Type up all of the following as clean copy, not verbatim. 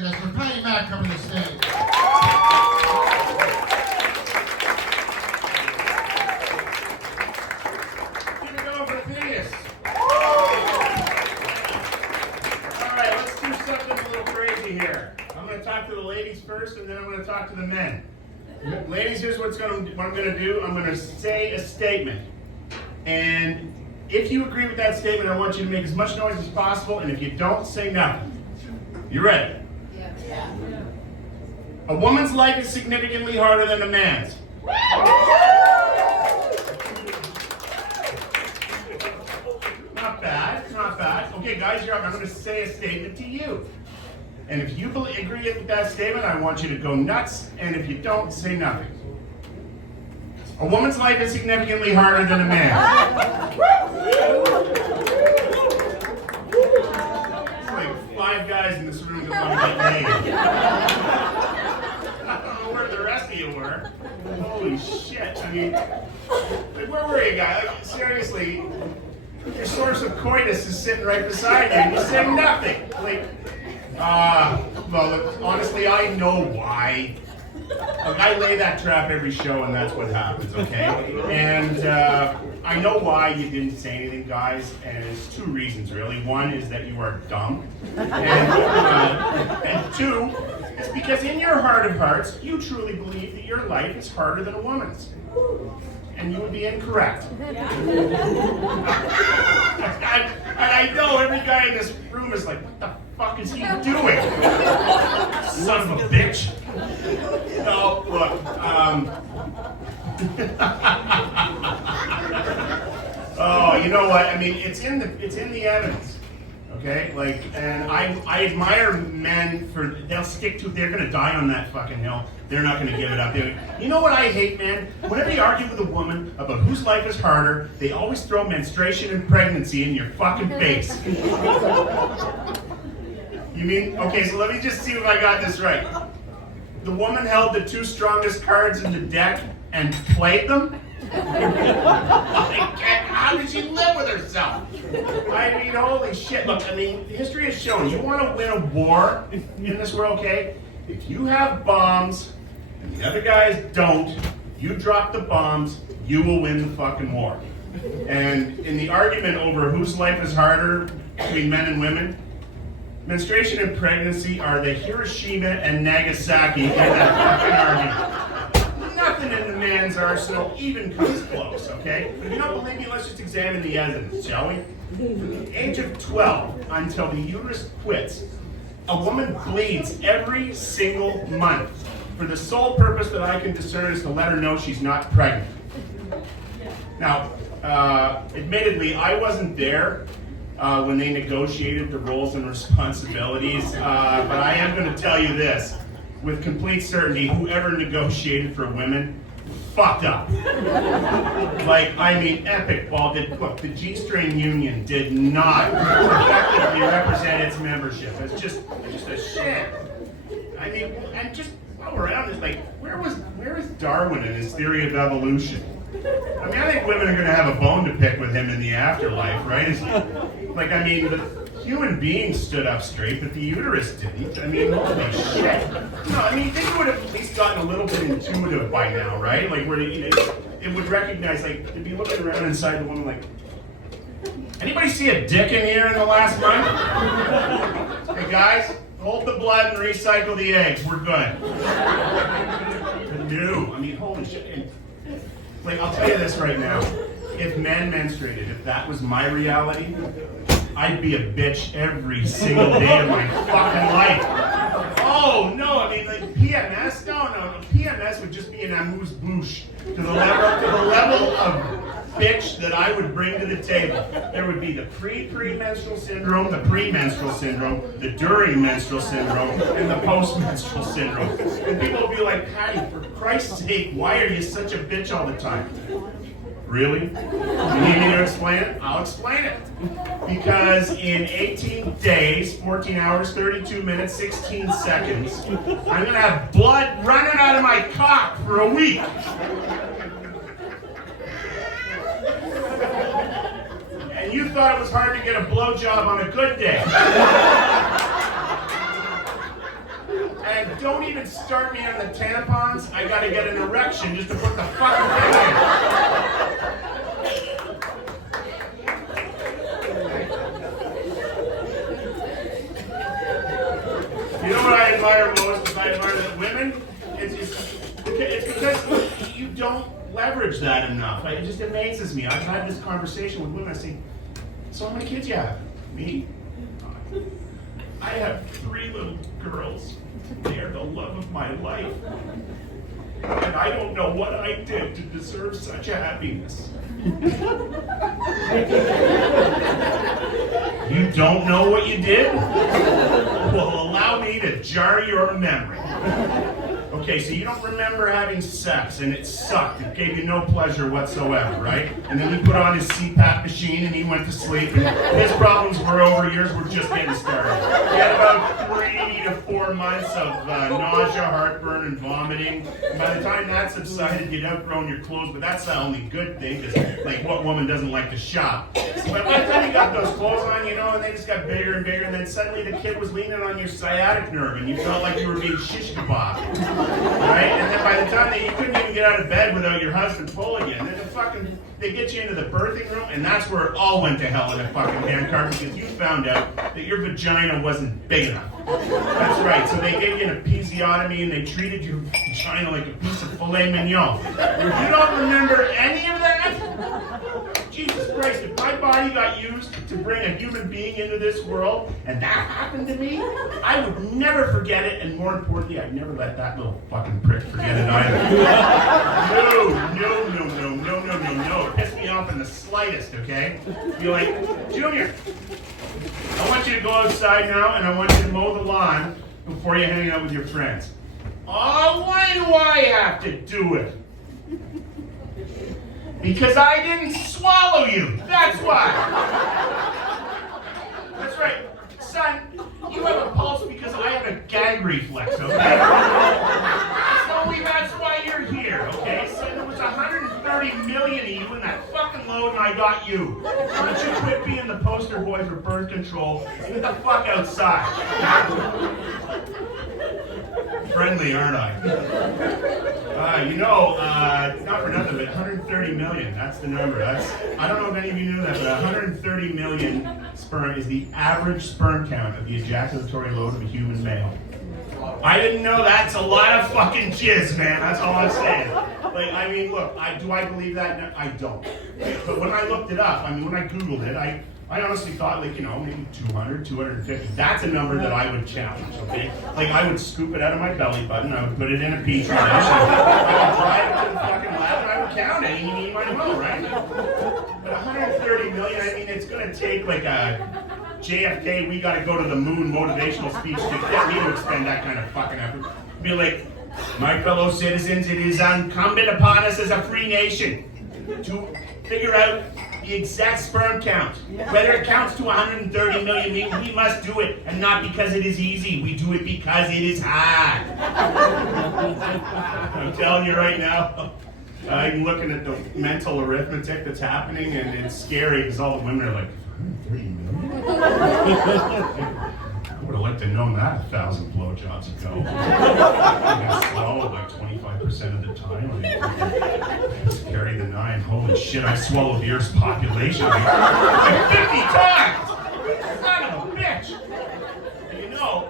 with us for Paddy Mack coming to the stage. Keep it going for Phineas. Alright, let's do something a little crazy here. I'm going to talk to the ladies first, and then I'm going to talk to the men. Ladies, here's what I'm going to do. I'm going to say a statement. And if you agree with that statement, I want you to make as much noise as possible, and if you don't, say nothing. You ready? Yeah. A woman's life is significantly harder than a man's. Not bad, not bad. Okay, guys, you're up. I'm going to say a statement to you. And if you agree with that statement, I want you to go nuts, and if you don't, say nothing. A woman's life is significantly harder than a man's. It's like 5 guys in this room that want to get laid. I don't know where the rest of you were. Holy shit. I mean, like, where were you guys? Like, seriously, your source of coitus is sitting right beside you, and you say nothing. Like, well, look, honestly, I know why. Look, I lay that trap every show, and that's what happens, okay? And I know why you didn't say anything, guys, and it's 2 reasons, really. One is that you are dumb, and 2, it's because in your heart of hearts, you truly believe that your life is harder than a woman's. And you would be incorrect. And I know every guy in this room is like, what the fuck is he doing? Son of a bitch. No, look, oh, you know what? I mean, it's in the evidence. Okay, like, and I admire men they'll stick to, they're gonna die on that fucking hill. They're not gonna give it up. You know what I hate, man? Whenever you argue with a woman about whose life is harder, they always throw menstruation and pregnancy in your fucking face. You mean, okay, so let me just see if I got this right. The woman held the 2 strongest cards in the deck and played them? How did she live with herself? I mean, holy shit. Look, I mean, history has shown, you want to win a war in this world, okay? If you have bombs and the other guys don't, you drop the bombs, you will win the fucking war. And in the argument over whose life is harder between men and women, menstruation and pregnancy are the Hiroshima and Nagasaki in that fucking argument. Nothing in the man's arsenal even comes close, okay? If you don't believe me, let's just examine the evidence, shall we? From the age of 12 until the uterus quits, a woman bleeds every single month for the sole purpose that I can discern is to let her know she's not pregnant. Now, admittedly, I wasn't there when they negotiated the roles and responsibilities, but I am going to tell you this. With complete certainty, whoever negotiated for women fucked up. Like, I mean, epic ball. Look, the G-string union did not effectively represent its membership. It's just a sham. I mean, and just while we're around this, like, where is Darwin and his theory of evolution? I mean, I think women are going to have a bone to pick with him in the afterlife, right? Like, I mean, the human being stood up straight, but the uterus didn't. I mean, holy shit. No, I mean, they would have at least gotten a little bit intuitive by now, right? Like, where it would recognize, like, it'd be looking around inside the woman, like, anybody see a dick in here in the last month? Hey, guys, hold the blood and recycle the eggs. We're good. No, I mean, holy shit. And, like, I'll tell you this right now. If men menstruated, if that was my reality, I'd be a bitch every single day of my fucking life. Oh, no, I mean, like, PMS? No. PMS would just be an amuse-bouche to the level of bitch that I would bring to the table. There would be the pre-menstrual syndrome, the premenstrual syndrome, the during menstrual syndrome, and the post-menstrual syndrome. And people would be like, Paddy, for Christ's sake, why are you such a bitch all the time? Really? You need me to explain it? I'll explain it. Because in 18 days, 14 hours, 32 minutes, 16 seconds, I'm going to have blood running out of my cock for a week. And you thought it was hard to get a blowjob on a good day. don't even start me on the tampons. I gotta get an erection just to put the fucking thing in. You know what I admire most? Is I admire that women, it's because you don't leverage that enough. It just amazes me. I've had this conversation with women. I say, so how many kids you have? Me? I have 3 little girls. They are the love of my life. And I don't know what I did to deserve such a happiness. You don't know what you did? Well, allow me to jar your memory. Okay, so you don't remember having sex and it sucked. It gave you no pleasure whatsoever, right? And then he put on his CPAP machine and he went to sleep and his problems were over, yours were just getting started. He had about 3 to 4 months of nausea, heartburn, and vomiting. And by the time that subsided, you'd outgrown your clothes, but that's the only good thing, because like what woman doesn't like to shop? But by the time you got those clothes on, you know, and they just got bigger and bigger, and then suddenly the kid was leaning on your sciatic nerve and you felt like you were being shish kebabbed. Right? And then by the time that you couldn't even get out of bed without your husband pulling you, and then they get you into the birthing room, and that's where it all went to hell in a fucking handcart, because you found out that your vagina wasn't big enough. That's right, so they gave you an episiotomy and they treated your vagina like a piece of filet mignon. You don't remember any of that? Jesus Christ, if my body got used to bring a human being into this world, and that happened to me, I would never forget it, and more importantly, I'd never let that little fucking prick forget it either. No. It pissed me off in the slightest, okay? Be like, Junior, I want you to go outside now, and I want you to mow the lawn before you hang out with your friends. Oh, why do I have to do it? Because I didn't swallow you. That's why. That's right. Son, you have a pulse because I have a gag reflex, okay? That's why you're here, okay? So there was 130 million of you in that fucking load, and I got you. Why don't you quit being the poster boy for birth control and get the fuck outside? Friendly, aren't I? Not for nothing, but 130 million, that's the number. I don't know if any of you knew that, but 130 million sperm is the average sperm count of the ejaculatory load of a human male. I didn't know that's a lot of fucking jizz, man. That's all I'm saying. Like, I mean, look, do I believe that? No, I don't. But when I looked it up, when I Googled it, I honestly thought, maybe 200, 250. That's a number that I would challenge, okay? Like, I would scoop it out of my belly button, I would put it in a petri dish, I would drive it to the fucking lab, and I would count it, and you might know, right? But 130 million, it's gonna take like a JFK, we gotta go to the moon motivational speech to get me to expend that kind of fucking effort. Be like, my fellow citizens, it is incumbent upon us as a free nation to figure out the exact sperm count. Whether it counts to 130 million, we must do it. And not because it is easy. We do it because it is hard. I'm telling you right now, I'm looking at the mental arithmetic that's happening, and it's scary because all the women are like, 130 million? I would have liked to have known that 1,000 blowjobs ago. I got swallowed like 25% of the time. I just carry the 9. Holy shit, I swallowed the Earth's population like 50 times! Son of a bitch! You know,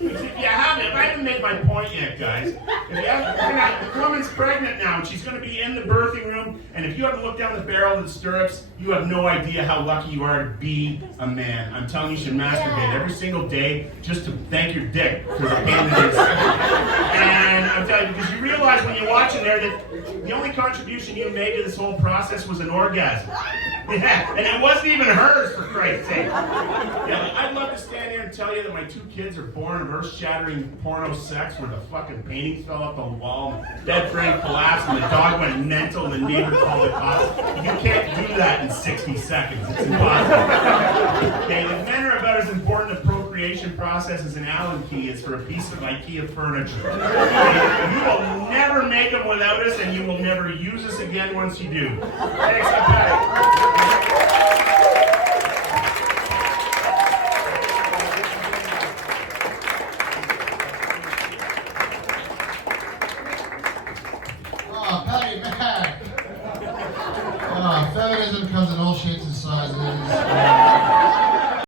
if I haven't made my point yet, guys. The woman's pregnant now, and she's going to be in the birthing room, and if you haven't looked down the barrel of the stirrups, you have no idea how lucky you are to be a man. I'm telling you, you should masturbate every single day just to thank your dick for the pain that it is. And I'm telling you, because you realize when you watch in there that the only contribution you made to this whole process was an orgasm. Yeah, and it wasn't even hers, for Christ's sake. Yeah, I'd love to stand here and tell you that my 2 kids are born of earth-shattering porno sex where the fucking paintings fell off the wall, the bed frame collapsed, and the dog went mental, and the neighbor called the cops. You can't do that in 60 seconds. It's impossible. Okay, the men are about as important a procreation process as an Allen key is for a piece of IKEA furniture. Okay? You will never make them without us, and you will never use us again once you do. Thanks, Paddy. Poison comes in all shapes and sizes.